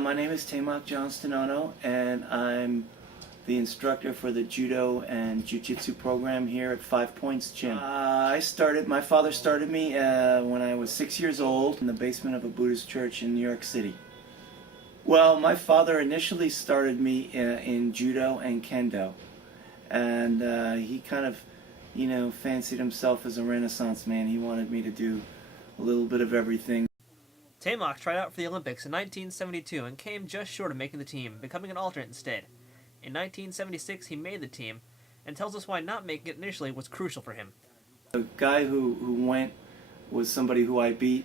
My name is Teimoc Johnston-Ono, and I'm the instructor for the Judo and Jiu-Jitsu program here at 5 Points Gym. My father started me when I was 6 years old in the basement of a Buddhist church in New York City. Well, my father initially started me in Judo and Kendo, and he kind of, fancied himself as a Renaissance man. He wanted me to do a little bit of everything. Teimoc tried out for the Olympics in 1972 and came just short of making the team, becoming an alternate instead. In 1976, he made the team, and tells us why not making it initially was crucial for him. The guy who went was somebody who I beat.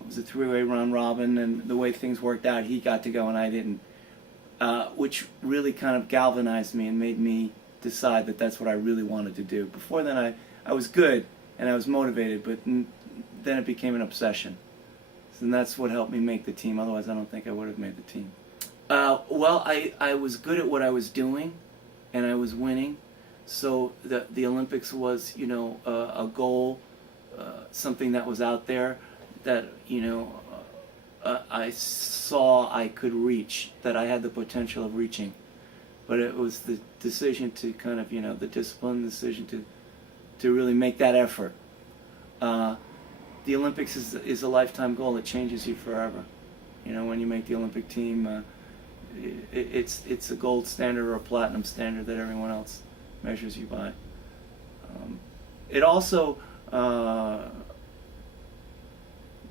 It was a three-way round robin, and the way things worked out, he got to go and I didn't, which really kind of galvanized me and made me decide that that's what I really wanted to do. Before then, I was good and I was motivated, but then it became an obsession. And that's what helped me make the team. Otherwise, I don't think I would have made the team. Well, I was good at what I was doing, and I was winning. So the Olympics was, a goal, something that was out there that, I saw I could reach, that I had the potential of reaching. But it was the decision to kind of, the discipline, the decision to really make that effort. The Olympics is a lifetime goal. It changes you forever. When you make the Olympic team, it's a gold standard or a platinum standard that everyone else measures you by. It also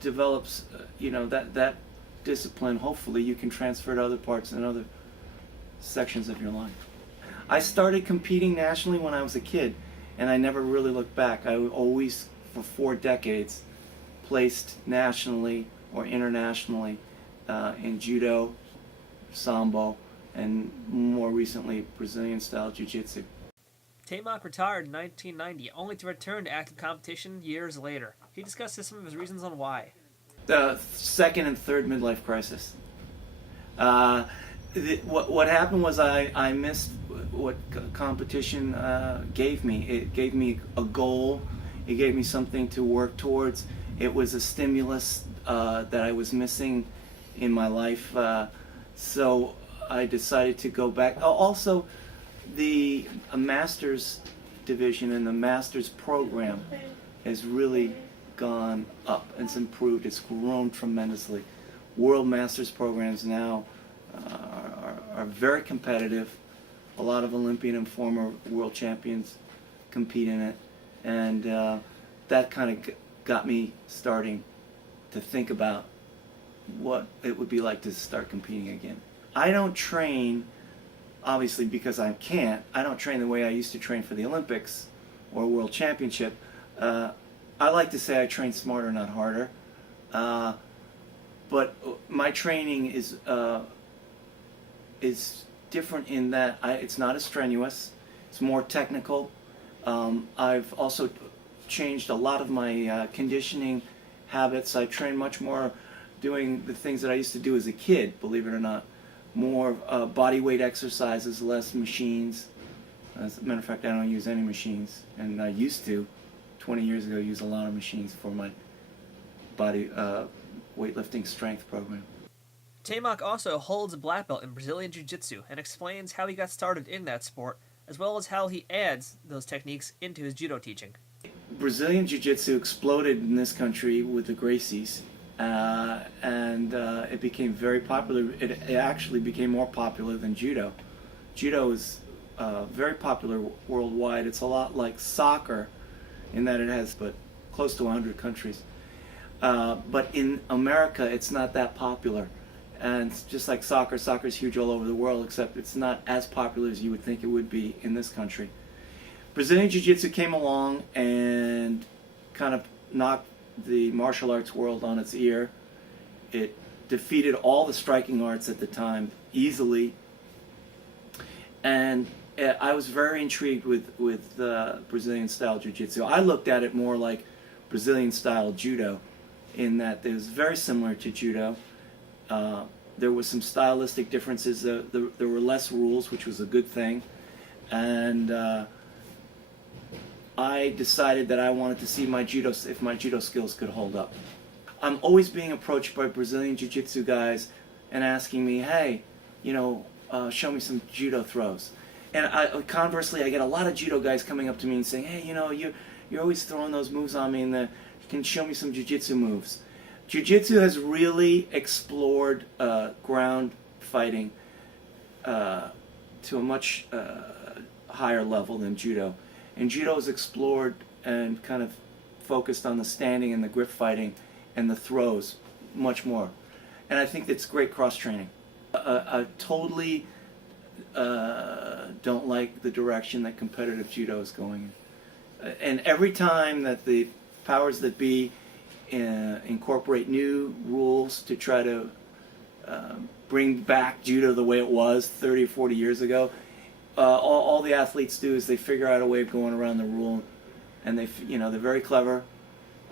develops, that discipline. Hopefully, you can transfer to other parts and other sections of your life. I started competing nationally when I was a kid, and I never really looked back. I always, for 4 decades, placed nationally or internationally in Judo, Sambo, and more recently Brazilian-style jiu-jitsu. Teimoc retired in 1990, only to return to active competition years later. He discusses some of his reasons on why. The second and third midlife crisis. What happened was I missed what competition gave me. It gave me a goal. It gave me something to work towards. It was a stimulus that I was missing in my life, so I decided to go back. Also, the master's division and the master's program has really gone up. It's improved. It's grown tremendously. World Masters programs now are very competitive. A lot of Olympian and former world champions compete in it, and that kind of got me starting to think about what it would be like to start competing again. I don't train, obviously, because I can't. I don't train the way I used to train for the Olympics or World Championship. I like to say I train smarter, not harder. But my training is different in that it's not as strenuous. It's more technical. I've also changed a lot of my conditioning habits. I train much more doing the things that I used to do as a kid, believe it or not. More body weight exercises, less machines. As a matter of fact, I don't use any machines, and I used to 20 years ago use a lot of machines for my body weightlifting strength program. Teimoc also holds a black belt in Brazilian Jiu-Jitsu and explains how he got started in that sport, as well as how he adds those techniques into his Judo teaching. Brazilian Jiu-Jitsu exploded in this country with the Gracies, and it became very popular. It actually became more popular than Judo. Judo is very popular worldwide. It's a lot like soccer in that it has close to 100 countries. But in America, it's not that popular. And it's just like soccer. Soccer is huge all over the world, except it's not as popular as you would think it would be in this country. Brazilian Jiu-Jitsu came along and kind of knocked the martial arts world on its ear. It defeated all the striking arts at the time easily, and I was very intrigued with Brazilian-style Jiu-Jitsu. I looked at it more like Brazilian-style Judo, in that it was very similar to Judo. There was some stylistic differences. There were less rules, which was a good thing, and I decided that I wanted to see if my judo skills could hold up. I'm always being approached by Brazilian Jiu-Jitsu guys and asking me, hey, show me some judo throws. And conversely, I get a lot of judo guys coming up to me and saying, hey, you're always throwing those moves on me, and you can show me some jiu-jitsu moves. Jiu-jitsu has really explored ground fighting to a much higher level than judo. And judo is explored and kind of focused on the standing and the grip fighting and the throws much more. And I think it's great cross-training. I totally don't like the direction that competitive judo is going in. And every time that the powers that be incorporate new rules to try to bring back judo the way it was 30 or 40 years ago, all the athletes do is they figure out a way of going around the rule, and they're very clever,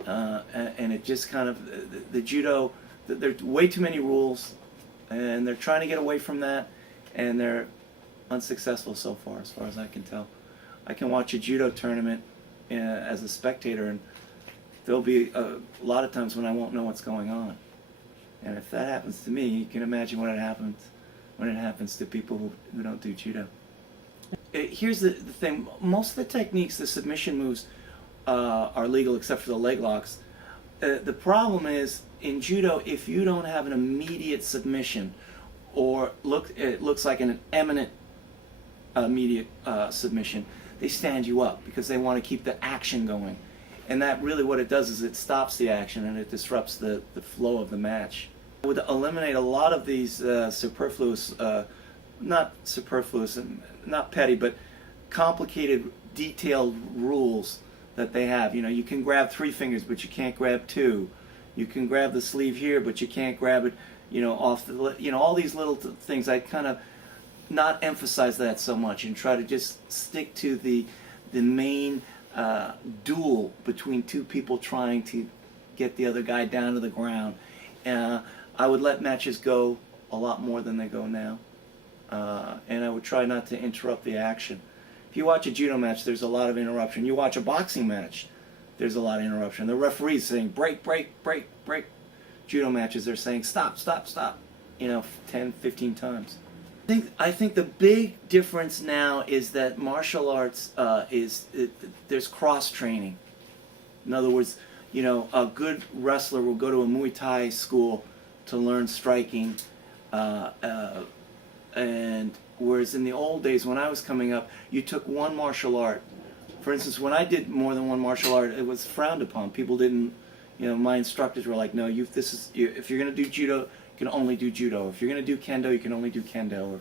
and it just kind of, the judo, there are way too many rules, and they're trying to get away from that, and they're unsuccessful so far as I can tell. I can watch a judo tournament as a spectator, and there'll be a lot of times when I won't know what's going on. And if that happens to me, you can imagine when it happens to people who don't do judo. Here's the thing. Most of the techniques, the submission moves, are legal except for the leg locks. The problem is, in judo, if you don't have an immediate submission, or it looks like an imminent immediate submission, they stand you up because they want to keep the action going. And that really what it does is it stops the action and it disrupts the flow of the match. It would eliminate a lot of these superfluous, not superfluous and not petty, but complicated, detailed rules that they have. You can grab 3 fingers, but you can't grab 2. You can grab the sleeve here, but you can't grab it, off the, all these little things. I kind of not emphasize that so much and try to just stick to the main duel between 2 people trying to get the other guy down to the ground. I would let matches go a lot more than they go now, and I would try not to interrupt the action. If you watch a judo match, there's a lot of interruption. You watch a boxing match, there's a lot of interruption. The referee's saying break, break, break, break. Judo matches, they're saying stop, stop, stop, 10, 15 times. I think the big difference now is that martial arts there's cross training. In other words, a good wrestler will go to a Muay Thai school to learn striking, and whereas in the old days when I was coming up, you took one martial art. For instance, when I did more than one martial art, it was frowned upon. People didn't, my instructors were like, no, if you're going to do judo, you can only do judo. If you're going to do kendo, you can only do kendo. Or,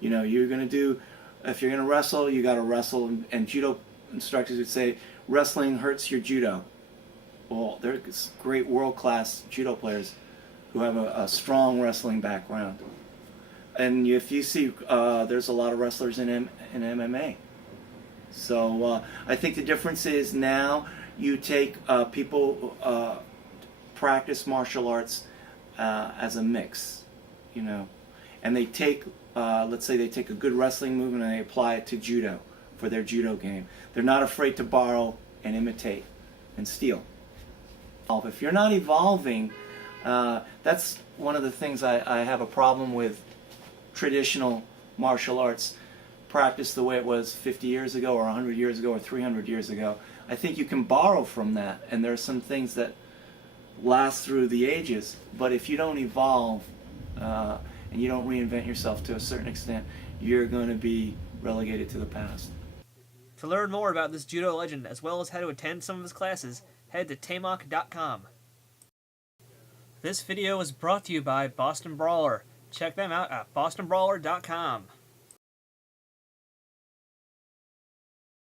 if you're going to wrestle, you got to wrestle. And judo instructors would say, wrestling hurts your judo. Well, there's great world-class judo players who have a strong wrestling background. And if you see, there's a lot of wrestlers in MMA. So I think the difference is now you take people practice martial arts as a mix, and they take, let's say they take a good wrestling movement and they apply it to judo for their judo game. They're not afraid to borrow and imitate and steal. If you're not evolving, that's one of the things I have a problem with traditional martial arts practice the way it was 50 years ago or 100 years ago or 300 years ago. I think you can borrow from that, and there are some things that last through the ages, but if you don't evolve and you don't reinvent yourself to a certain extent, you're going to be relegated to the past. To learn more about this judo legend, as well as how to attend some of his classes, head to Teimoc.com. This video was brought to you by Boston Brawler. Check them out at bostonbrawler.com.